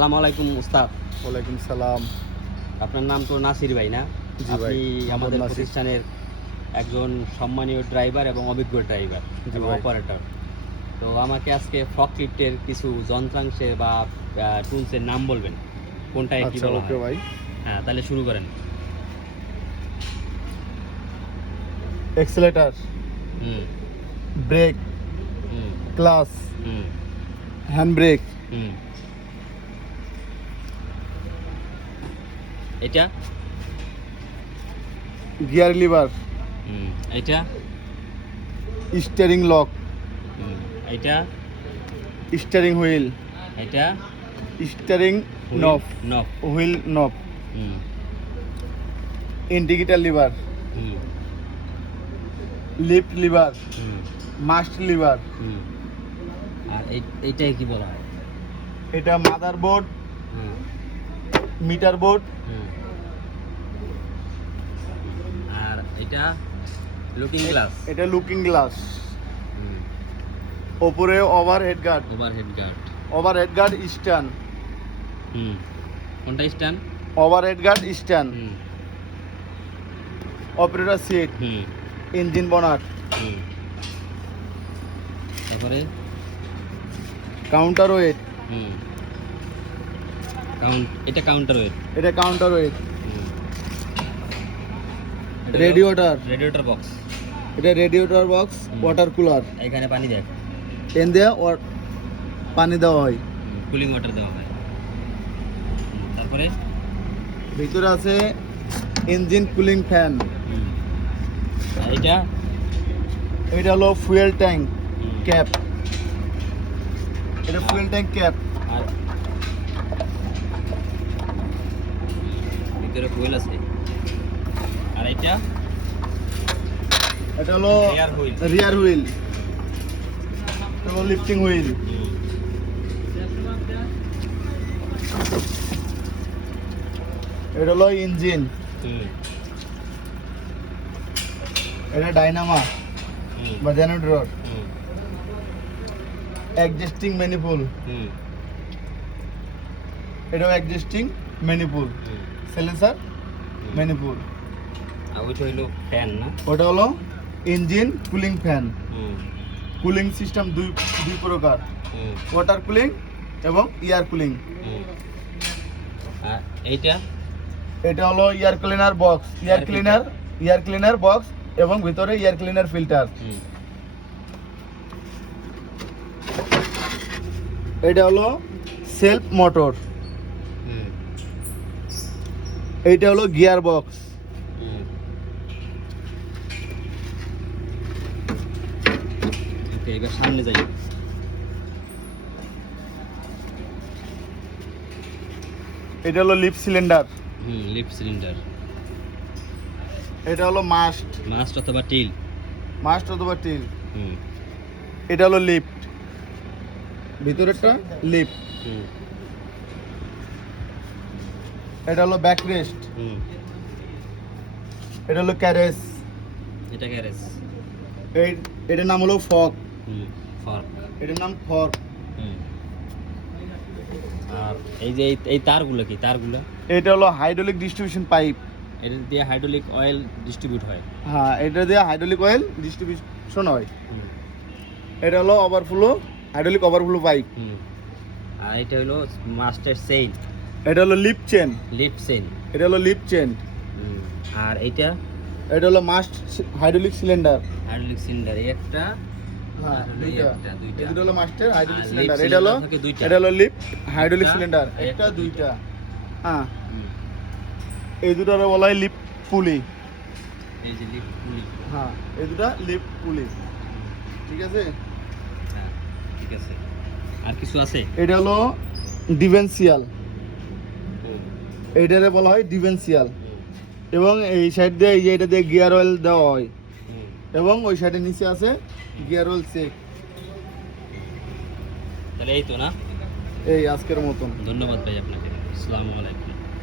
আসসালামু আলাইকুম উস্তাদ ওয়ালাইকুম সালাম। আপনার নাম তো নাসির ভাই না? আপনি আমাদের। প্রতিষ্ঠানের একজন সম্মানীয় ড্রাইভার এবং অভিজ্ঞ ড্রাইভার এবং অপারেটর। তো আমাকে আজকে ফক লিফটের কিছু যন্ত্রাংশে বা টুলসের নাম বলবেন। কোনটা কি আচ্ছা বলা ওকে ভাই। হ্যাঁ তাহলে শুরু করেন। এক্সেলেটার হুম। ব্রেক হুম। ক্লাস হুম। হ্যান্ড ব্রেক হুম। এটা? Gear lever. হুম এটা? Steering lock. হুম এটা? Steering wheel. এটা? Steering knob. Knob. Wheel knob. Hmm. Indicator lever. Hmm. Lift lever. Hmm. Mast lever. Hmm. আর এই- এইটাই কি বলা হয়? এটা মাদার বোর্ড হুম। Meter board. আর এটা লুকিং গ্লাস এটা লুকিং গ্লাস ওপরে overhead guard overhead guard overhead guard stand hmm. কোনটা stand overhead guard stand hmm. Operator seat hmm. Engine bonnet hmm. তারপরে? Counter weight hmm. কাউন্ট এটা counter weight এটা counter weight radiator radiator box এটা radiator box water cooler এখানে পানি দেয়। N দিয়ে ওয়া- পানি দেওয়া হয়। কুলিং ওয়াটার দেওয়া হয়। তারপরে? ভিতরে আছে ইঞ্জিন কুলিং ফ্যান এটা? এটা হলো ফুয়েল ট্যাঙ্ক ক্যাপ এটা ফুয়েল ট্যাঙ্ক ক্যাপ আর ভিতরে হুইল আছে। আর এটা? এটা হলো Rear wheel. রিয়ার হুইল এটা হলো লিফটিং হুইল এটা হলো ইঞ্জিন এটা ডাইনামা বা জেনারেটর অ্যাডজাস্টিং ম্যানিপুল এটাও অ্যাডজাস্টিং ম্যানিপুল ম্যানিপুল আর ওইটা ফ্যান না? ওটা হলো engine cooling fan. Cooling system দুই দুই প্রকার। ওয়াটার কুলিং এবং এয়ার কুলিং। এইটা? এটা হলো air cleaner box. Air cleaner air cleaner box এবং ভিতরে এয়ার ক্লিনার ফিল্টার। এটা হলো সেলফ মোটর। এইটা হলো গিয়ার বক্স এবার সামনে যাই। এটা হলো লিপ সিলিন্ডার। হুম লিফট সিলিন্ডার। এটা হলো মাস্ট। মাস্ট অথবা টিল। মাস্ট অথবা টিল। হুম। এটা হলো লিফট। ভিতরেরটা লিফট। হুম। এটা হলো ব্যাক রেস্ট হুম। এটা হলো ক্যারেজ এটা গ্যারেজ এই এটার নাম হলো ফক হুম ফর্ক এটার নাম ফক হুম। আর এই যে এই- তারগুলো কি? তারগুলো? এটা হলো হাইড্রোলিক ডিস্ট্রিবিউশন পাইপ এটা দিয়ে হাইড্রোলিক অয়েল ডিস্ট্রিবিউট হয়। হ্যাঁ এটা দিয়ে হাইড্রোলিক অয়েল ডিস্ট্রিবিউশন হয়। এটা হলো ওভারফ্লো হাইড্রোলিক ওভারফ্লো পাইপ হুম। আর এটা হলো মাস্টার সেইন এটা হলো লিপ চেন লিফট সেইন এটা হলো লিপ চেন আর এইটা? এটা হলো mast hydraulic cylinder hydraulic cylinder একটা হ্যাঁ হলো মাস্টার হাইড্রোলিক সিলিন্ডার এটা হলো। এটা হলো লিপ হাইড্রোলিক সিলিন্ডার একটা, দুইটা। হ্যাঁ। এই দুটোর বলা হয় লিপ পুলি এই যে লিফট পুলি হ্যাঁ এই দুটা লিপ পুলি ঠিক আছে? হ্যাঁ ঠিক আছে। আর কিছু আছে? এটা হলো ডিভেন্সিয়াল এইটারে বলা হয় ডিফেন্সিয়াল। এবং এই সাইড দিয়ে এই যে এটা দিয়ে গিয়ার অয়েল দেওয়া হয়। এবং ওই সাইডের নিচে আছে গিয়ার অয়েল চেক তাহলে এই তো না? এই আজকের মতন। ধন্যবাদ ভাই আপনাকে। আসসালামু আলাইকুম।